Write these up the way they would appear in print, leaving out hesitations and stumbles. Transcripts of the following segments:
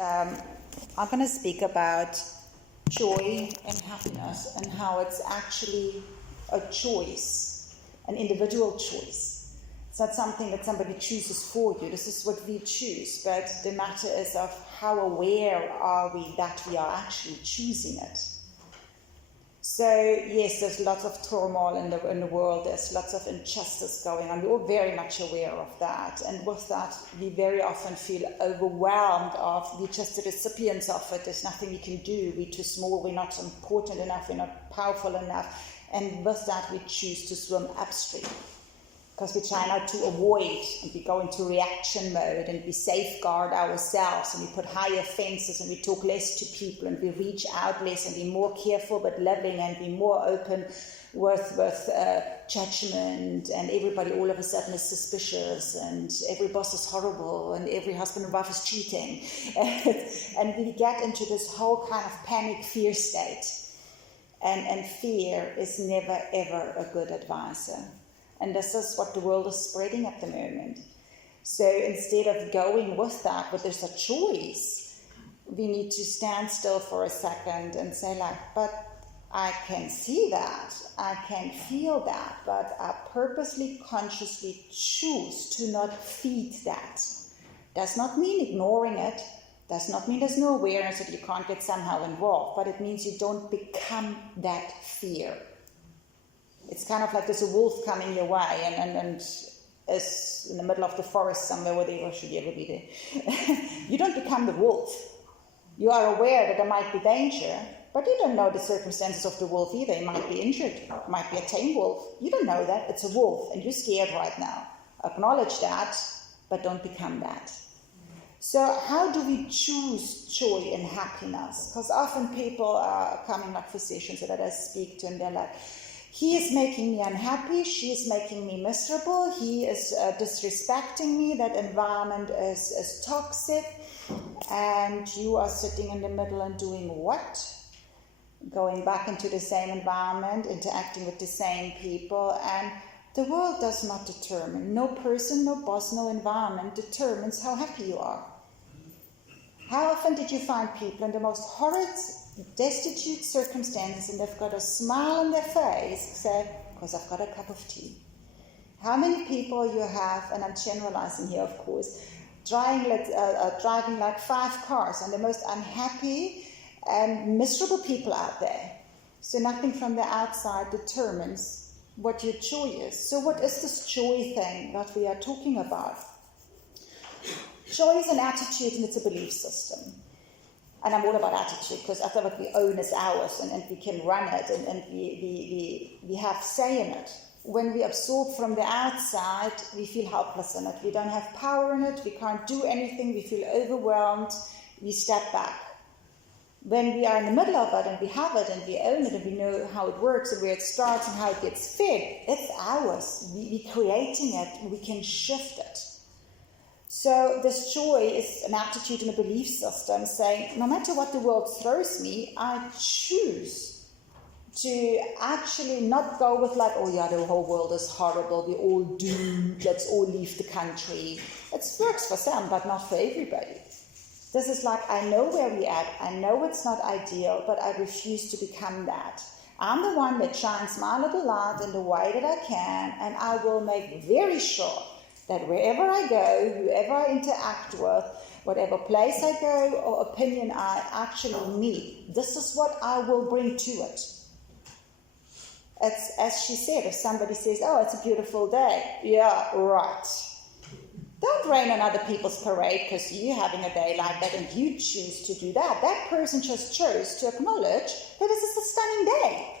I'm going to speak about joy and happiness and how it's actually a choice, an individual choice. It's not something that somebody chooses for you. This is what we choose, but the matter is of how aware are we that we are actually choosing it. So yes, there's lots of turmoil in the world. There's lots of injustice going on. We're all very much aware of that. And with that, we very often feel overwhelmed of we're just the recipients of it. There's nothing we can do. We're too small. We're not important enough. We're not powerful enough. And with that, we choose to swim upstream, because we try not to avoid, and we go into reaction mode, and we safeguard ourselves, and we put higher fences, and we talk less to people, and we reach out less, and be more careful but loving, and be more open with judgment, and everybody all of a sudden is suspicious, and every boss is horrible, and every husband and wife is cheating. And we get into this whole kind of panic fear state. And fear is never ever a good advisor. And this is what the world is spreading at the moment. So instead of going with that, but there's a choice, we need to stand still for a second and say but I can see that, I can feel that, but I purposely, consciously choose to not feed that. Does not mean ignoring it, does not mean there's no awareness that you can't get somehow involved, but it means you don't become that fear. It's kind of like there's a wolf coming your way and is in the middle of the forest somewhere, whatever, should you ever be there. You don't become the wolf. You are aware that there might be danger, but you don't know the circumstances of the wolf either. It might be injured. It might be a tame wolf. You don't know that. It's a wolf, and you're scared right now. Acknowledge that, but don't become that. So how do we choose joy and happiness? Because often people are coming for sessions that I speak to, and they're like, he is making me unhappy, she is making me miserable, he is disrespecting me, that environment is toxic, and you are sitting in the middle and doing what? Going back into the same environment, interacting with the same people, and the world does not determine, no person, no boss, no environment determines how happy you are. How often did you find people in the most horrid, destitute circumstances, and they've got a smile on their face, say, because I've got a cup of tea? How many people you have, and I'm generalizing here, of course, driving like 5 cars, and the most unhappy and miserable people out there. So nothing from the outside determines what your joy is. So what is this joy thing that we are talking about? Joy is an attitude, and it's a belief system. And I'm all about attitude, because I thought what we own is ours, and we can run it, and we have say in it. When we absorb from the outside, we feel helpless in it. We don't have power in it. We can't do anything. We feel overwhelmed. We step back. When we are in the middle of it, and we have it, and we own it, and we know how it works, and where it starts, and how it gets fed, it's ours. We're creating it. We can shift it. So this joy is an attitude and a belief system saying, no matter what the world throws me, I choose to actually not go with oh yeah, the whole world is horrible, we're all doomed, let's all leave the country. It works for some, but not for everybody. This is I know where we're at, I know it's not ideal, but I refuse to become that. I'm the one that shines my little light in the way that I can, and I will make very sure that wherever I go, whoever I interact with, whatever place I go or opinion I actually meet, this is what I will bring to it. It's, as she said, if somebody says, oh, it's a beautiful day, yeah, right. Don't rain on other people's parade because you're having a day like that and you choose to do that. That person just chose to acknowledge that this is a stunning day.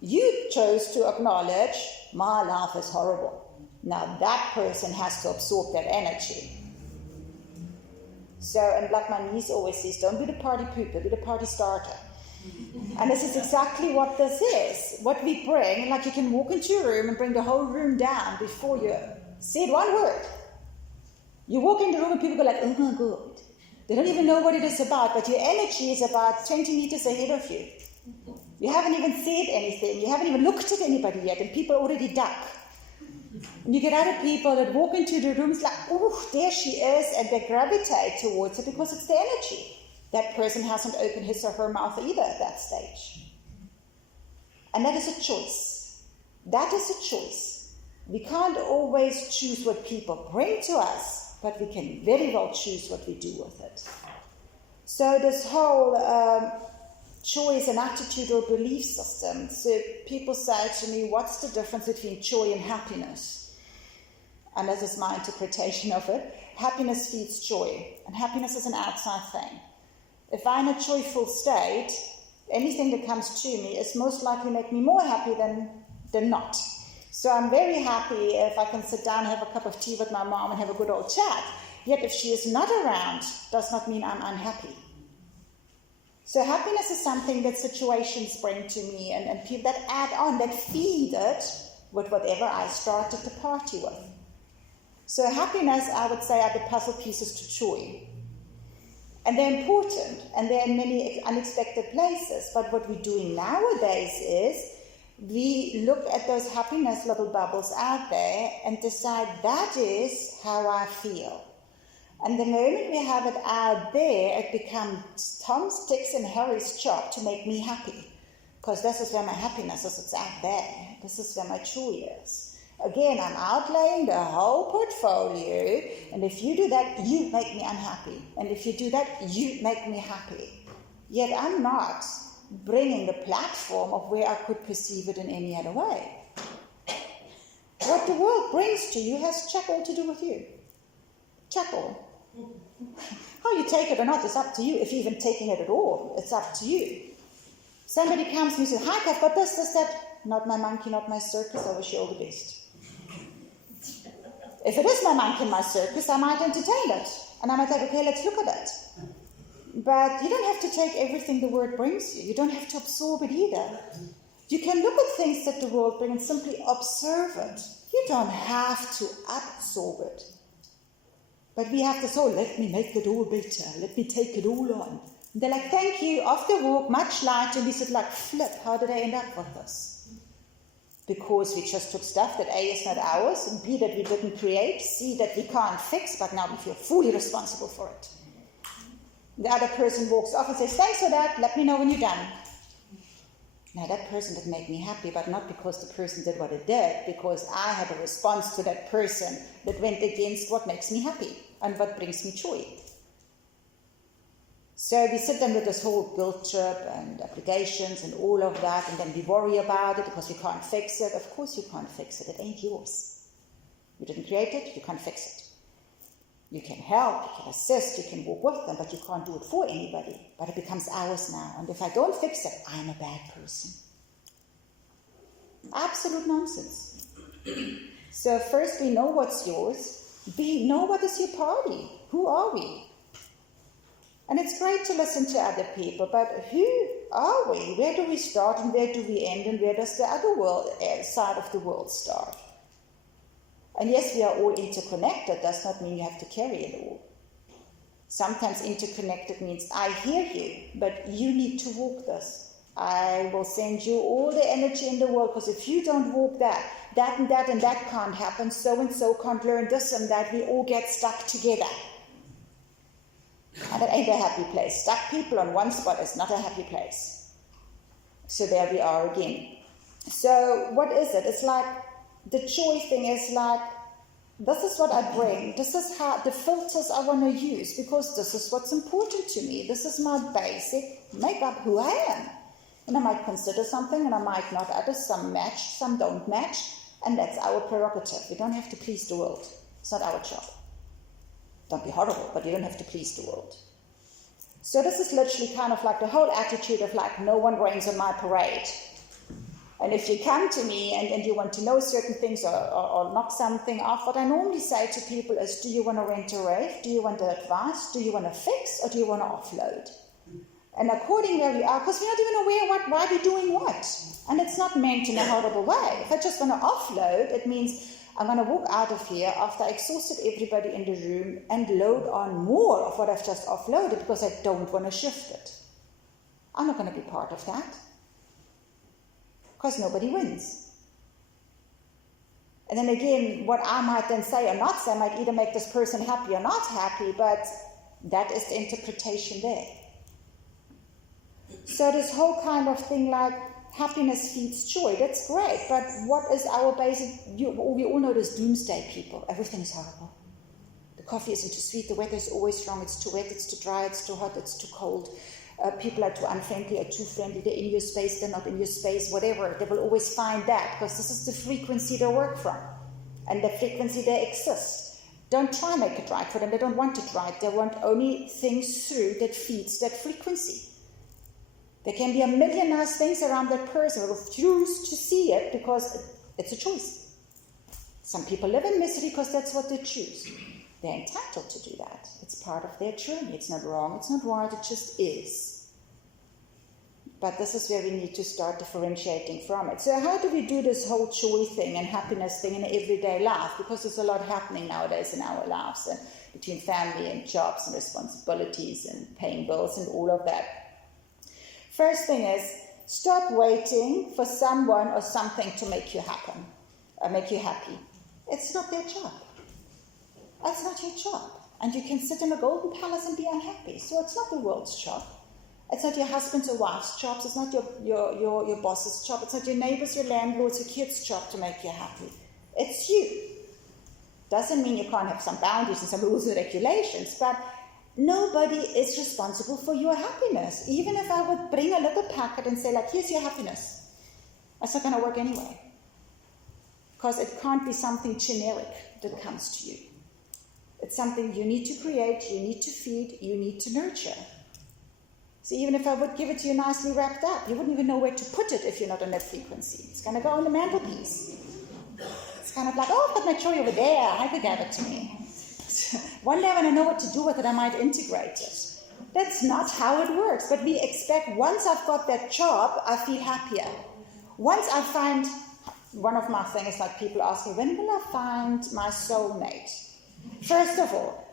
You chose to acknowledge, my life is horrible. Now that person has to absorb that energy. So, and like my niece always says, don't be the party pooper, be the party starter. And this is exactly what this is. What we bring, you can walk into a room and bring the whole room down before you said one word. You walk in the room and people go oh my God. They don't even know what it is about, but your energy is about 20 meters ahead of you. You haven't even said anything. You haven't even looked at anybody yet, and people already duck. And you get other people that walk into the rooms like, oh, there she is, and they gravitate towards her because it's the energy. That person hasn't opened his or her mouth either at that stage. And that is a choice. That is a choice. We can't always choose what people bring to us, but we can very well choose what we do with it. So this whole choice and attitude or belief system. So people say to me, what's the difference between joy and happiness? And this is my interpretation of it. Happiness feeds joy, and happiness is an outside thing. If I'm in a joyful state, anything that comes to me is most likely make me more happy than not. So I'm very happy if I can sit down and have a cup of tea with my mom and have a good old chat. Yet if she is not around, does not mean I'm unhappy. So happiness is something that situations bring to me, and people that add on, that feed it with whatever I started the party with. So happiness, I would say, are the puzzle pieces to joy. And they're important, and they're in many unexpected places. But what we're doing nowadays is we look at those happiness little bubbles out there and decide that is how I feel. And the moment we have it out there, it becomes Tom's, Dick's, and Harry's job to make me happy. Because this is where my happiness is, it's out there. This is where my joy is. Again, I'm outlaying the whole portfolio, and if you do that, you make me unhappy. And if you do that, you make me happy. Yet I'm not bringing the platform of where I could perceive it in any other way. What the world brings to you has check all to do with you. Check all. How you take it or not is up to you. If you're even taking it at all, it's up to you. Somebody comes and says, Heike, I've got this, that. Not my monkey, not my circus. I wish you all the best. If it is my monkey and my circus, I might entertain it. And I might think, okay, let's look at it. But you don't have to take everything the world brings you. You don't have to absorb it either. You can look at things that the world brings and simply observe it. You don't have to absorb it. But we have this, let me make it all better. Let me take it all on. And they're like, thank you, off the walk, much lighter. And we said, like, flip, how did I end up with this? Because we just took stuff that A is not ours, and B that we didn't create, C that we can't fix, but now we feel fully responsible for it. The other person walks off and says, thanks for that, let me know when you're done. Now that person did make me happy, but not because the person did what it did, because I had a response to that person that went against what makes me happy and what brings me joy. So we sit then with this whole guilt trip and applications and all of that, and then we worry about it because we can't fix it. Of course you can't fix it. It ain't yours. You didn't create it. You can't fix it. You can help, you can assist, you can walk with them, but you can't do it for anybody. But it becomes ours now. And if I don't fix it, I'm a bad person. Absolute nonsense. So first we know what's yours. B, know what is your party. Who are we? And it's great to listen to other people, but who are we? Where do we start and where do we end, and where does the other side of the world start? And yes, we are all interconnected. Does not mean you have to carry it all. Sometimes interconnected means I hear you, but you need to walk this. I will send you all the energy in the world, because if you don't walk that and that and that can't happen, so and so can't learn this and that, we all get stuck together. And that ain't a happy place. Stuck people on one spot is not a happy place. So there we are again. So what is it? It's like the joy thing is like, this is what I bring. This is how the filters I want to use, because this is what's important to me. This is my basic makeup, who I am. And I might consider something and I might not. Others, some match, some don't match. And that's our prerogative. We don't have to please the world. It's not our job. Don't be horrible, but you don't have to please the world. So this is literally kind of like the whole attitude of like, no one rains on my parade. And if you come to me and you want to know certain things or knock something off, what I normally say to people is, do you want to rent a rave? Do you want advice? Do you want to fix? Or do you want to offload? And according where we are, because we're not even aware why we're doing what. And it's not meant in a horrible way. If I just want to offload, it means I'm going to walk out of here after I exhausted everybody in the room and load on more of what I've just offloaded, because I don't want to shift it. I'm not going to be part of that, because nobody wins. And then again, what I might then say or not say might either make this person happy or not happy, but that is the interpretation there. So this whole kind of thing like happiness feeds joy, that's great, but what is our basic, we all know this doomsday people, everything is horrible. The coffee isn't too sweet, the weather is always wrong, it's too wet, it's too dry, it's too hot, it's too cold. People are too unfriendly or too friendly, they're in your space, they're not in your space, whatever. They will always find that because this is the frequency they work from and the frequency they exist. Don't try and make it right for them. They don't want it right. They want only things through that feeds that frequency. There can be a million nice things around that person who refuse to see it because it's a choice. Some people live in misery because that's what they choose. They're entitled to do that. It's part of their journey. It's not wrong, it's not right, it just is. But this is where we need to start differentiating from it. So how do we do this whole joy thing and happiness thing in everyday life? Because there's a lot happening nowadays in our lives, and between family and jobs and responsibilities and paying bills and all of that. First thing is, stop waiting for someone or something to make you happen, or make you happy. It's not their job. That's not your job. And you can sit in a golden palace and be unhappy. So it's not the world's job. It's not your husband's or wife's job. It's not your boss's job. It's not your neighbor's, your landlord's, your kid's job to make you happy. It's you. Doesn't mean you can't have some boundaries and some rules and regulations, but nobody is responsible for your happiness. Even if I would bring a little packet and say, like, here's your happiness. That's not going to work anyway. Because it can't be something generic that comes to you. It's something you need to create, you need to feed, you need to nurture. So even if I would give it to you nicely wrapped up, you wouldn't even know where to put it if you're not on that frequency. It's going to go on the mantelpiece. It's kind of like, oh, I've got my joy over there. Heike gave it to me. One day when I know what to do with it, I might integrate it. That's not how it works. But we expect once I've got that job, I feel happier. Once I find, one of my things is like people ask me, when will I find my soulmate? First of all,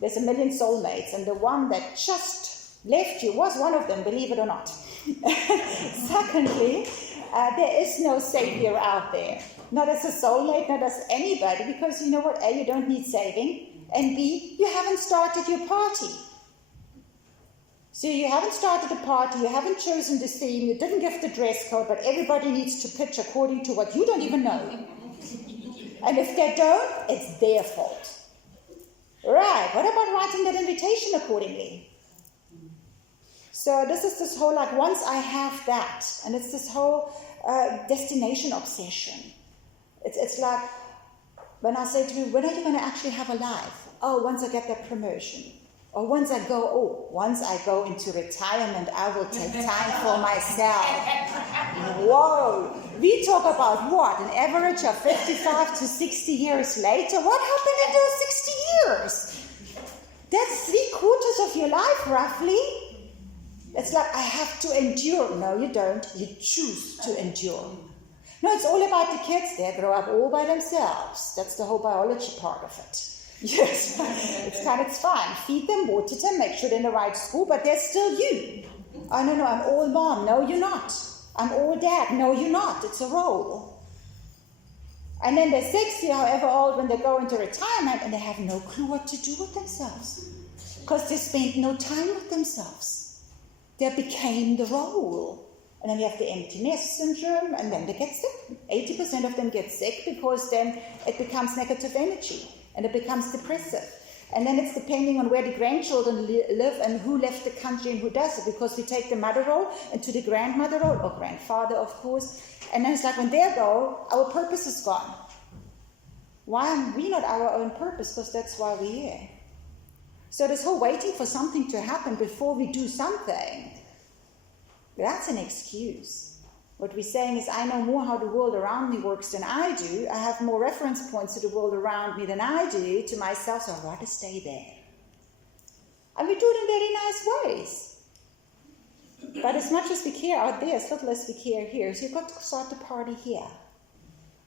there's a million soulmates, and the one that just left you was one of them, believe it or not. Secondly, there is no savior out there. Not as a soulmate, not as anybody, because you know what? A, you don't need saving, and B, you haven't started your party. So you haven't started a party, you haven't chosen the theme, you didn't give the dress code, but everybody needs to pitch according to what you don't even know. And if they don't, it's their fault. Right, what about writing that invitation accordingly? So this is this whole, like, once I have that, and it's this whole destination obsession. It's like, when I say to you, when are you going to actually have a life? Oh, once I get that promotion. Or once I go into retirement, I will take time for myself. Whoa! We talk about what? An average of 55 to 60 years later? What happened in those 60 years? That's 3/4 of your life, roughly. It's like, I have to endure. No, you don't. You choose to endure. No, it's all about the kids. They grow up all by themselves. That's the whole biology part of it. Yes, it's fine. Feed them, water them, make sure they're in the right school, but they're still you. Oh, no, I'm all mom. No, you're not. I'm all dad. No, you're not. It's a role. And then they're 60, however old, when they go into retirement, and they have no clue what to do with themselves. Because they spent no time with themselves. They became the role. And then you have the empty nest syndrome, and then they get sick. 80% of them get sick because then it becomes negative energy. And it becomes depressive. And then it's depending on where the grandchildren live and who left the country and who does it. Because we take the mother role into the grandmother role, or grandfather, of course. And then it's like when they go, our purpose is gone. Why are we not our own purpose? Because that's why we're here. So this whole waiting for something to happen before we do something, that's an excuse. What we're saying is, I know more how the world around me works than I do. I have more reference points to the world around me than I do to myself, so I'd rather stay there. And we do it in very nice ways. But as much as we care out there, as little as we care here, so you've got to start the party here.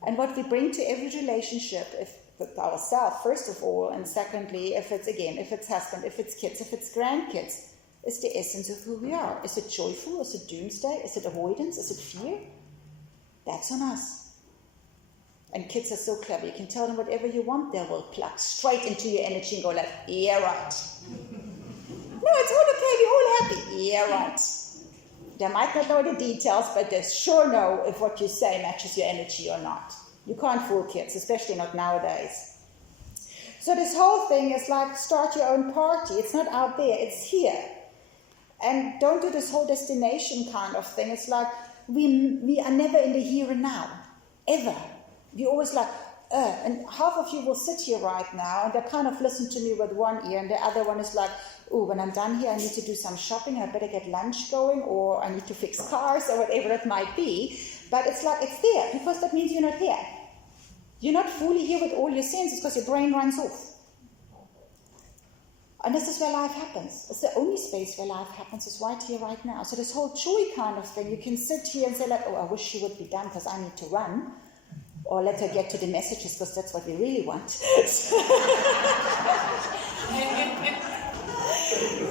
And what we bring to every relationship, if with ourselves, first of all, and secondly, if it's husband, if it's kids, if it's grandkids, is the essence of who we are. Is it joyful? Is it doomsday? Is it avoidance? Is it fear? That's on us. And kids are so clever. You can tell them whatever you want, they will plug straight into your energy and go like, yeah, right. No, it's all okay, we're all happy. Yeah, right. They might not know the details, but they sure know if what you say matches your energy or not. You can't fool kids, especially not nowadays. So this whole thing is like start your own party. It's not out there, it's here. And don't do this whole destination kind of thing. It's like we are never in the here and now, ever. We're always like, and half of you will sit here right now and they kind of listen to me with one ear and the other one is like, oh, when I'm done here I need to do some shopping and I better get lunch going or I need to fix cars or whatever it might be. But it's like it's there because that means you're not here. You're not fully here with all your senses because your brain runs off. And this is where life happens. It's the only space where life happens is right here, right now. So this whole joy kind of thing, you can sit here and say like, oh, I wish she would be done because I need to run. Or let her get to the messages because that's what we really want.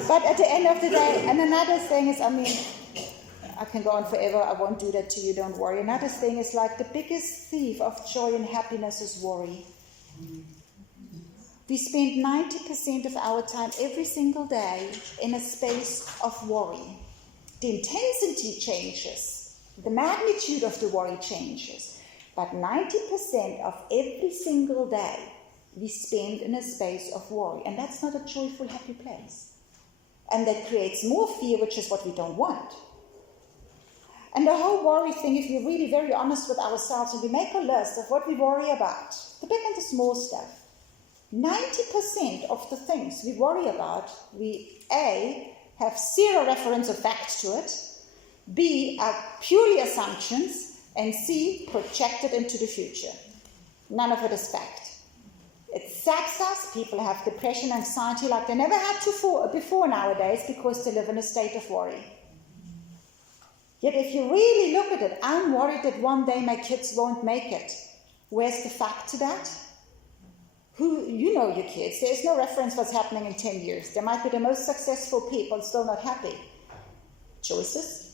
But at the end of the day, and another thing is, I mean, I can go on forever, I won't do that to you, don't worry. Another thing is like the biggest thief of joy and happiness is worry. We spend 90% of our time every single day in a space of worry. The intensity changes, the magnitude of the worry changes. But 90% of every single day we spend in a space of worry. And that's not a joyful, happy place. And that creates more fear, which is what we don't want. And the whole worry thing, if we're really very honest with ourselves and we make a list of what we worry about, the big and the small stuff, 90% of the things we worry about, we A, have zero reference of fact to it, B, are purely assumptions, and C, projected into the future. None of it is fact. It saps us. People have depression, anxiety like they never had before nowadays because they live in a state of worry. Yet if you really look at it, I'm worried that one day my kids won't make it. Where's the fact to that? You know your kids. There's no reference what's happening in 10 years. They might be the most successful people, still not happy. Choices.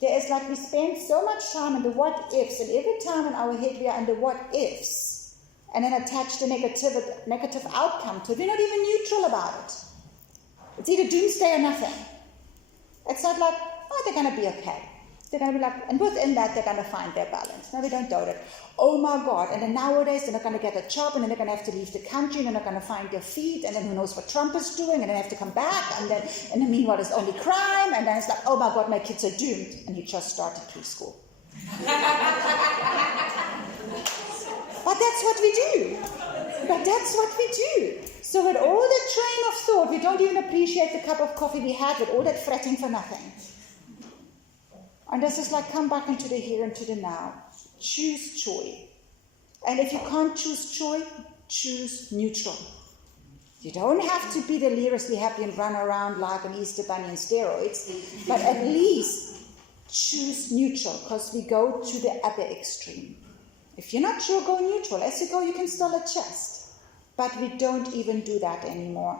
There is like we spend so much time in the what ifs, and every time in our head we are in the what ifs, and then attach the negative outcome to it. We're not even neutral about it. It's either doomsday or nothing. It's not like, oh, they're going to be okay. They're going to be like, and within that they're going to find their balance. No, we don't doubt it. Oh my God, and then nowadays they're not going to get a job, and then they're going to have to leave the country, and they're not going to find their feet, and then who knows what Trump is doing, and then they have to come back, and then meanwhile it's only crime, and then it's like, oh my God, my kids are doomed, and he just started preschool. But that's what we do. So with all the train of thought, we don't even appreciate the cup of coffee we had with all that fretting for nothing. And this is like, come back into the here and to the now. Choose joy. And if you can't choose joy, choose neutral. You don't have to be deliriously happy and run around like an Easter bunny on steroids, but at least choose neutral, because we go to the other extreme. If you're not sure, go neutral. As you go, you can still adjust. But we don't even do that anymore.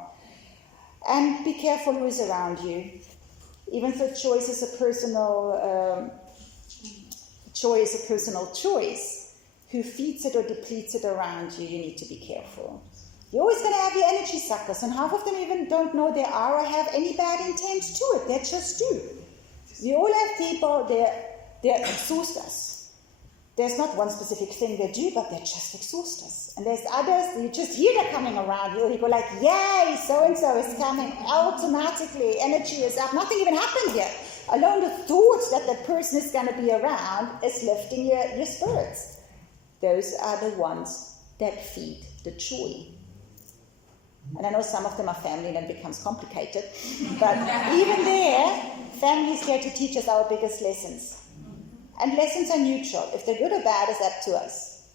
And be careful who is around you. Even though joy is a personal choice, who feeds it or depletes it around you, you need to be careful. You're always going to have your energy suckers, and half of them even don't know they are or have any bad intent to it. They just do. We all have people, they exhaust us. There's not one specific thing they do, but they just exhaust us. And there's others, you just hear they're coming around you, you go like, yay, so-and-so is coming. Automatically, energy is up. Nothing even happened yet. Alone the thoughts that person is going to be around is lifting your spirits. Those are the ones that feed the joy. And I know some of them are family and it becomes complicated. But even there, family is here to teach us our biggest lessons. And lessons are neutral. If they're good or bad, it's up to us.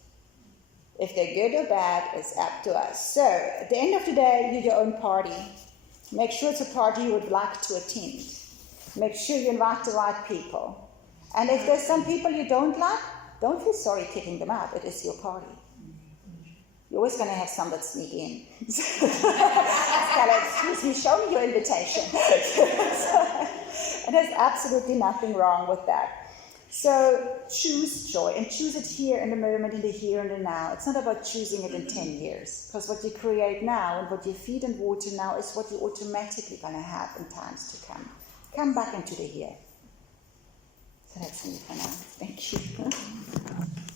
If they're good or bad, it's up to us. So, at the end of the day, you're your own party. Make sure it's a party you would like to attend. Make sure you invite the right people. And if there's some people you don't like, don't feel sorry kicking them out. It is your party. You're always going to have some that sneak in. Excuse me, show me your invitation. And there's absolutely nothing wrong with that. So choose joy, and choose it here in the moment, in the here and the now. It's not about choosing it in 10 years, because what you create now and what you feed and water now is what you're automatically going to have in times to come. Come back into the here. So that's me for now. Thank you.